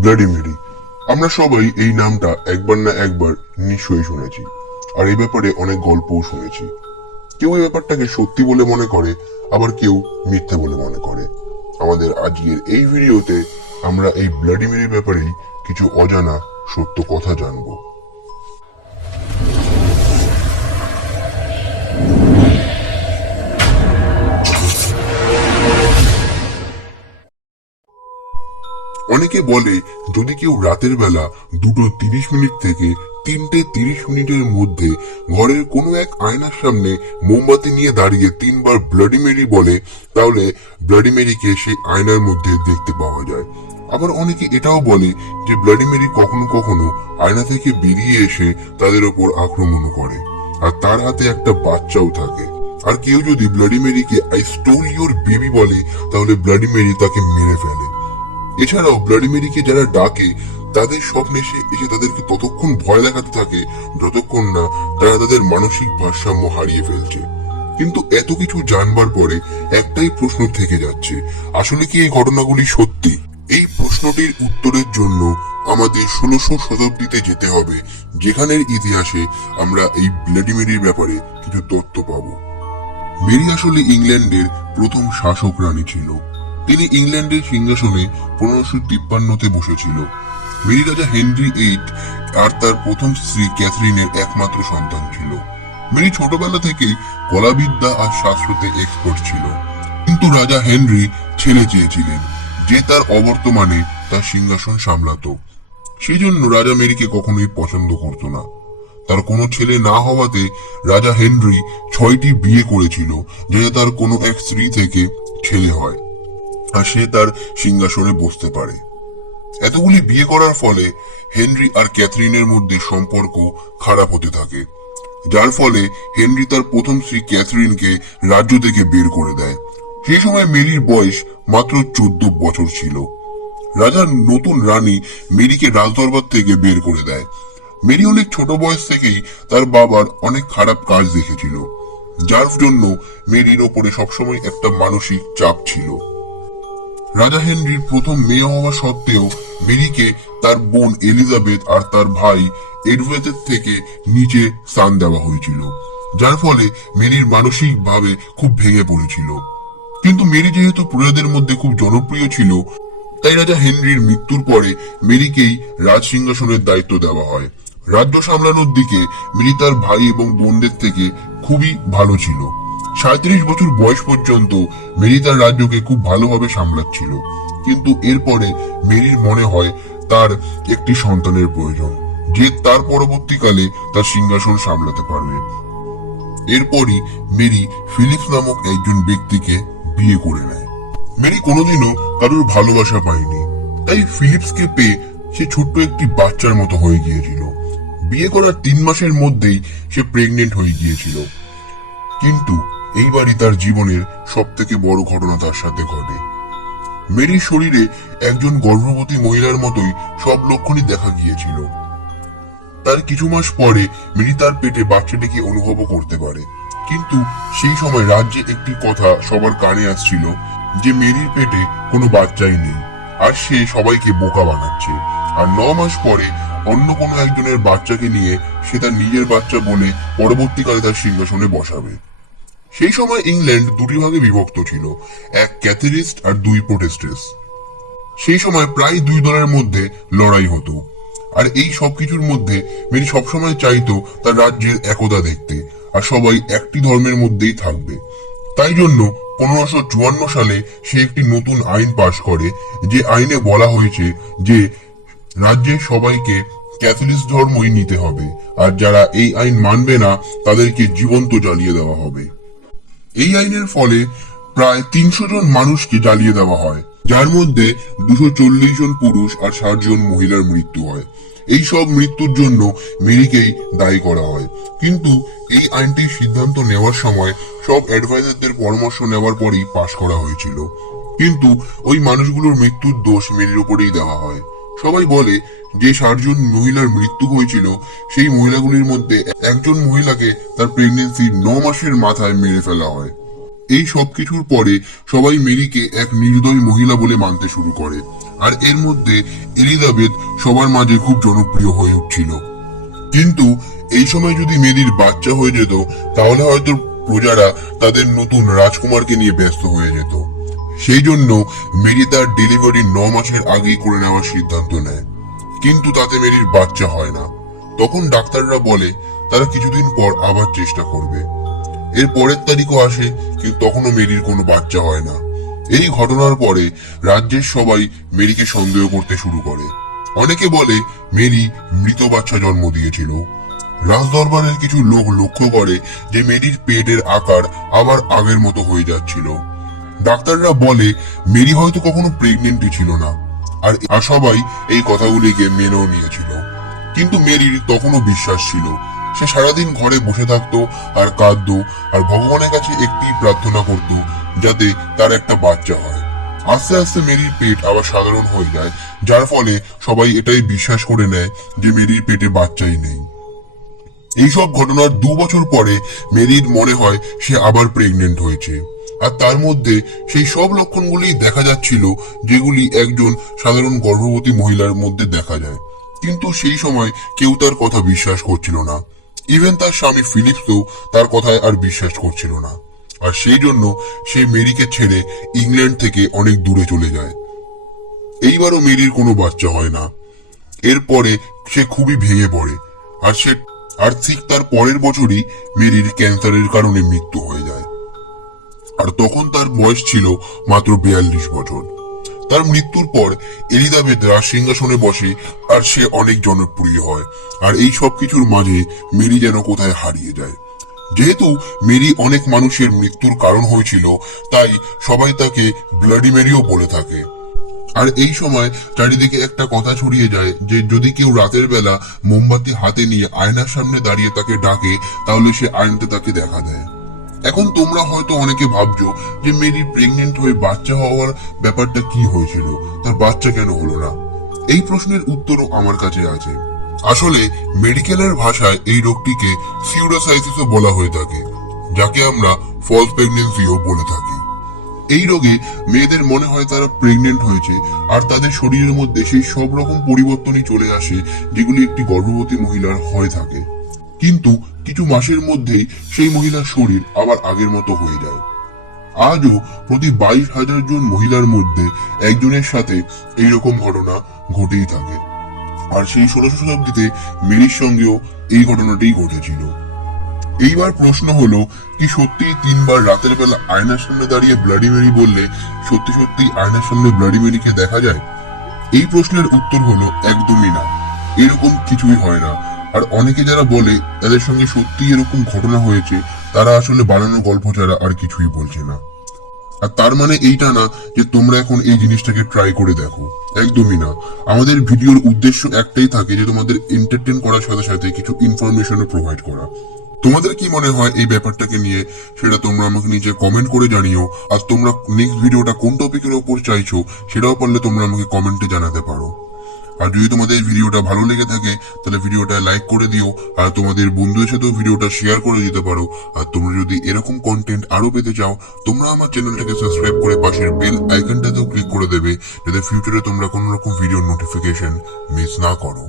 Bloody Mary. আমরা সবাই এই নামটা একবার না একবার নিশ্চয়ই শুনেছি, আর এই ব্যাপারে অনেক গল্পও শুনেছি। কেউ এই ব্যাপারটাকে সত্যি বলে মনে করে, আবার কেউ মিথ্যে বলে মনে করে। আমাদের আজকের এই ভিডিওতে আমরা এই ব্লাডি মেরির ব্যাপারেই কিছু অজানা সত্য কথা জানবো। অনেকে বলে, যদি কেউ রাতের বেলা 2:30 থেকে 3:30 মধ্যে ঘরের কোনো এক আয়নার সামনে মোমবাতি নিয়ে দাঁড়িয়ে 3বার ব্লাডি মেরি বলে, তাহলে ব্লাডি মেরিকে সেই আয়নার মধ্যে দেখতে পাওয়া যায়। আবার অনেকে এটাও বলে যে ব্লাডি মেরি কখনো কখনো আয়না থেকে বেরিয়ে এসে তাদের ওপর আক্রমণ করে, আর তার হাতে একটা বাচ্চাও থাকে। আর কেউ যদি ব্লাডি মেরিকে আই স্টোল ইউর বেবি বলে, তাহলে ব্লাডি মেরি তাকে মেরে ফেলে। এছাড়াও ব্লাডি মেরিকে যারা ডাকে, তাদের স্বপ্নে সে এসে তাদেরকে ততক্ষণ ভয় দেখাতে থাকে যতক্ষণ না তারা তাদের মানসিক ভারসাম্য হারিয়ে ফেলছে। কিন্তু এত কিছু জানবার পরে একটাই প্রশ্ন থেকে যাচ্ছে, আসলে কি এই ঘটনাগুলি সত্যি? এই প্রশ্নটির উত্তরের জন্য আমাদের 1600 শতাব্দীতে যেতে হবে, যেখানের ইতিহাসে আমরা এই ব্লাডি মেরির ব্যাপারে কিছু তথ্য পাব। মেরি আসলে ইংল্যান্ডের প্রথম শাসক রানী ছিল। তিনি ইংল্যান্ডের সিংহাসনে 1553-তে বসেছিল। মেরি রাজা হেনরি VIII আর তার প্রথম স্ত্রী ক্যাথরিনের একমাত্র সন্তান ছিল। মেরি ছোটবেলা থেকেই কলাবিদ্যা আর শাস্ত্রতে এক্সপার্ট ছিল, কিন্তু রাজা হেনরি ছেলে চেয়েছিলেন যে তার অবর্তমানে তার সিংহাসন সামলাতো। সেই জন্য রাজা মেরিকে কখনোই পছন্দ করত না। তার কোনো ছেলে না হওয়াতে রাজা হেনরি 6টি বিয়ে করেছিল, যাতে তার কোনো এক স্ত্রী থেকে ছেলে হয় আর সে তার সিংহাসনে বসতে পারে। এতগুলি বিয়ে করার ফলে হেনরি আর ক্যাথরিনের মধ্যে সম্পর্ক খারাপ হতে থাকে, যার ফলে হেনরি তার প্রথম স্ত্রী ক্যাথরিনকে রাজ্য থেকে বের করে দেয়। সেই সময় মেরির বয়স মাত্র 14 বছর ছিল। রাজার নতুন রানী মেরিকে রাজদরবার থেকে বের করে দেয়। মেরি অনেক ছোট বয়স থেকেই তার বাবার অনেক খারাপ কাজ দেখেছিল, যার জন্য মেরির ওপরে সবসময় একটা মানসিক চাপ ছিল। রাজা হেনরির প্রথম মেয়ে হওয়া সত্ত্বেও মেরিকে তার বোন এলিজাবেথ আর তার ভাই এডওয়ার্ডের থেকে নিচে স্থান দেওয়া হয়েছিল, যার ফলে মেরির মানসিক ভাবে খুব ভেঙে পড়েছিল। কিন্তু মেরি যেহেতু প্রজাদের মধ্যে খুব জনপ্রিয় ছিল, তাই রাজা হেনরির মৃত্যুর পরে মেরিকেই রাজ সিংহাসনের দায়িত্ব দেওয়া হয়। রাজ্য সামলানোর দিকে মেরি তার ভাই এবং বোনদের থেকে খুবই ভালো ছিল। 37 বছর বয়স পর্যন্ত মেরি তার রাজ্যকে খুব ভালোভাবে সামলাচ্ছিল, কিন্তু এরপরে মেরির মনে হয় তার একটি সন্তানের প্রয়োজন, যে তার পরবর্তীকালে তার সিংহাসন সামলাতে পারবে। এরপরই মেরি ফিলিপস নামক একজন ব্যক্তিকে বিয়ে করে নেয়। মেরি কোনোদিনও কারোর ভালোবাসা পায়নি, তাই ফিলিপসকে পেয়ে সে ছোট্ট একটি বাচ্চার মতো হয়ে গিয়েছিল। বিয়ে করার 3 মাসের মধ্যেই সে প্রেগনেন্ট হয়ে গিয়েছিল। কিন্তু এইবারই তার জীবনের সব থেকে বড় ঘটনা তার সাথে ঘটে। মেরির শরীরে একজন গর্ভবতী মহিলার মতোই সব লক্ষণই দেখা গিয়েছিল। তার কিছু মাস পরে মেরি তার পেটে বাচ্চাটিকে অনুভবও করতে পারে। কিন্তু সেই সময় রাজ্যে একটি কথা সবার কানে আসছিল যে মেরির পেটে কোনো বাচ্চাই নেই, আর সে সবাইকে বোকা বানাচ্ছে। আর 9 মাস পরে অন্য কোনো একজনের বাচ্চাকে নিয়ে সে তার নিজের বাচ্চা বলে পরবর্তীকালে তার সিংহাসনে বসাবে। সেই সময় ইংল্যান্ড 2টি ভাগে বিভক্ত ছিল, এক ক্যাথলিস্ট আর 2 প্রোটেস্টেন্ট। সেই সময় প্রায় 2 দলের মধ্যে লড়াই হতো, আর এই সবকিছুর মধ্যে মেরি সবসময় চাইতো তার রাজ্যের একতা দেখতে, আর সবাই একটি ধর্মের মধ্যেই থাকবে। তাই জন্য 1554 সালে সে একটি নতুন আইন পাশ করে, যে আইনে বলা হয়েছে যে রাজ্যের সবাইকে ক্যাথলিক ধর্মই নিতে হবে, আর যারা এই আইন মানবে না তাদেরকে জীবন্ত জ্বালিয়ে দেওয়া হবে। এই আইনের ফলে প্রায় 300 জন মানুষকে জ্বালিয়ে দেওয়া হয়, যার মধ্যে 240 জন পুরুষ আর 60 জন মহিলার মৃত্যু হয়। এই সব মৃত্যুর জন্য মেরিকেই দায়ী করা হয়। কিন্তু এই আইনটির সিদ্ধান্ত নেওয়ার সময় সব অ্যাডভাইজারদের পরামর্শ নেওয়ার পরেই পাশ করা হয়েছিল। কিন্তু ওই মানুষগুলোর মৃত্যুর দোষ মেরির উপরেই দেওয়া হয়। সবাই বলে যে 60 জন মহিলার মৃত্যু হয়েছিল, সেই মহিলাগুলির মধ্যে একজন মহিলাকে তার প্রেগনেন্সির 9 মাসের মাথায় মেরে ফেলা হয়। এই সবকিছুর পরে সবাই মেরিকে এক নির্দয় মহিলা বলে মানতে শুরু করে। আর এর মধ্যে এলিজাবেথ সবার মাঝে খুব জনপ্রিয় হয়ে উঠছিল। কিন্তু এই সময় যদি মেরির বাচ্চা হয়ে যেত তাহলে হয়তো প্রজারা তাদের নতুন রাজকুমারকে নিয়ে ব্যস্ত হয়ে যেত। সেই জন্য মেরি তার ডেলিভারি 9 মাসের আগেই করে নেওয়ার সিদ্ধান্ত নেয়। কিন্তু তাতে মেরির বাচ্চা হয় না। তখন ডাক্তাররা বলে তারা কিছুদিন পর আবার চেষ্টা করবে। এর পরের তারিখও আসে, কিন্তু তখনও মেরির কোনো বাচ্চা হয় না। এই ঘটনার পরে রাজ্যের সবাই মেরিকে সন্দেহ করতে শুরু করে। অনেকে বলে মেরি মৃত বাচ্চা জন্ম দিয়েছিল। রাজদরবারের কিছু লোক লক্ষ্য করে যে মেরির পেটের আকার আবার আগের মতো হয়ে যাচ্ছিল। ডাক্তাররা বলে মেরি হয়তো কখনো প্রেগনেন্টই ছিল না। আর সবাই এই কথাগুলিকে মেনেও নিয়েছিল। কিন্তু মেরির তখনও বিশ্বাস ছিল। সে সারাদিন ঘরে বসে থাকতো আর কাঁদতো, আর ভগবানের কাছে একটি প্রার্থনা করত যাতে তার একটা বাচ্চা হয়। আস্তে আস্তে মেরির পেট আবার সাধারণ হয়ে যায়, যার ফলে সবাই এটাই বিশ্বাস করে নেয় যে মেরির পেটে বাচ্চাই নেই। এইসব ঘটনার 2 বছর পরে মেরির মনে হয় সে আবার প্রেগনেন্ট হয়েছে। আর তার মধ্যে সেই সব লক্ষণগুলি দেখা যাচ্ছিল যেগুলি একজন সাধারণ গর্ভবতী মহিলার মধ্যে দেখা যায়। কিন্তু সেই সময় কেউ তার কথা বিশ্বাস করছিল না। ইভেন তার স্বামী ফিলিপসও তার কথায় আর বিশ্বাস করছিল না। আর সেই জন্য সে মেরিকে ছেড়ে ইংল্যান্ড থেকে অনেক দূরে চলে যায়। এইবারও মেরির কোনো বাচ্চা হয় না। এরপরে সে খুবই ভেঙে পড়ে। আর ঠিক তার পরের বছরই মেরির ক্যান্সারের কারণে মৃত্যু হয়ে যায়। আর তখন তার বয়স ছিল মাত্র 42 বছর। তার মৃত্যুর পর এলিজাবেথ রাজ সিংহাসনে বসে, আর সে অনেক জনপ্রিয় হয়। আর এই সব কিছুর মাঝে মেরি যেন কোথায় হারিয়ে যায়। যেহেতু মেরি অনেক মানুষের মৃত্যুর কারণ হয়েছিল, তাই সবাই তাকে ব্লাডি মেরিও বলে থাকে। আর এই সময় চারিদিকে একটা কথা ছড়িয়ে যায় যে যদি কেউ রাতের বেলা মোমবাতি হাতে নিয়ে আয়নার সামনে দাঁড়িয়ে তাকে ডাকে, তাহলে সে আয়নাতে তাকে দেখা দেয়। এখন তোমরা হয়তো অনেকে ভাবছো যে মেরি প্রেগনেন্ট হয়ে বাচ্চা হওয়ার ব্যাপারটা কি হয়েছিল, তার বাচ্চা কেন হলো না? এই প্রশ্নের উত্তরও আমার কাছে আছে। আসলে মেডিকেলের ভাষায় এই রোগটিকে সিউডোসাইটিসও বলা হয়ে থাকে, যাকে আমরা ফলস প্রেগনেন্সিও বলে থাকি। এই রোগে মেয়েদের মনে হয় তারা প্রেগনেন্ট হয়েছে, আর তাদের শরীরের মধ্যে সেই সব রকম পরিবর্তনই চলে আসে যেগুলি একটি গর্ভবতী মহিলার হয়ে থাকে। কিন্তু কিছু মাসের মধ্যেই সেই মহিলার শরীর আবার আগের মতো হয়ে যায়। আজও প্রতি 22,000 জন মহিলার মধ্যে একজনের সাথে এইরকম ঘটনা ঘটেই থাকে। আর সেই 16শো শতাব্দীতে মেরির সঙ্গেও এই ঘটনাটাই ঘটেছিল। এইবার প্রশ্ন হলো, কি সত্যি 3 বার রাতের বেলা আয়নার সামনে দাঁড়িয়ে ব্লাডি মেরি বললে সত্যি সত্যি আয়নার সামনে ব্লাডি মেরিকে দেখা যায়? এই প্রশ্নের উত্তর হলো একদমই না, এরকম কিছুই হয় না। আর অনেকে যারা বলে তাদের সঙ্গে সত্যি এরকম ঘটনা হয়েছে, তারা আসলে বানানো গল্প ছাড়া আর কিছুই বলছে না। আর তার মানে এইটা না যে তোমরা এখন এই জিনিসটাকে ট্রাই করে দেখো, একদমই না। আমাদের ভিডিওর উদ্দেশ্য একটাই থাকে যে তোমাদের এন্টারটেইন করার সাথে সাথে কিছু ইনফরমেশনও প্রোভাইড করা। তোমাদের কি মনে হয় এই ব্যাপারটাকে নিয়ে, সেটা তোমরা আমাকে নিচে কমেন্ট করে জানিও। আর তোমরা নেক্সট ভিডিওটা কোন টপিকের উপর চাইছো সেটাও পারলে তোমরা আমাকে কমেন্টে জানাতে পারো। আর যদি তোমাদের ভিডিওটা ভালো লেগে থাকে তাহলে ভিডিওটা লাইক করে দিও, আর তোমাদের বন্ধুদের সাথেও ভিডিওটা শেয়ার করে দিতে পারো। আর তোমরা যদি এরকম কন্টেন্ট আরো পেতে চাও, তোমরা আমার চ্যানেলটাকে সাবস্ক্রাইব করে পাশের বেল আইকনটাতেও ক্লিক করে দেবে, যাতে ফিউচারে তোমরা কোনো রকম ভিডিওর নোটিফিকেশন মিস না করো।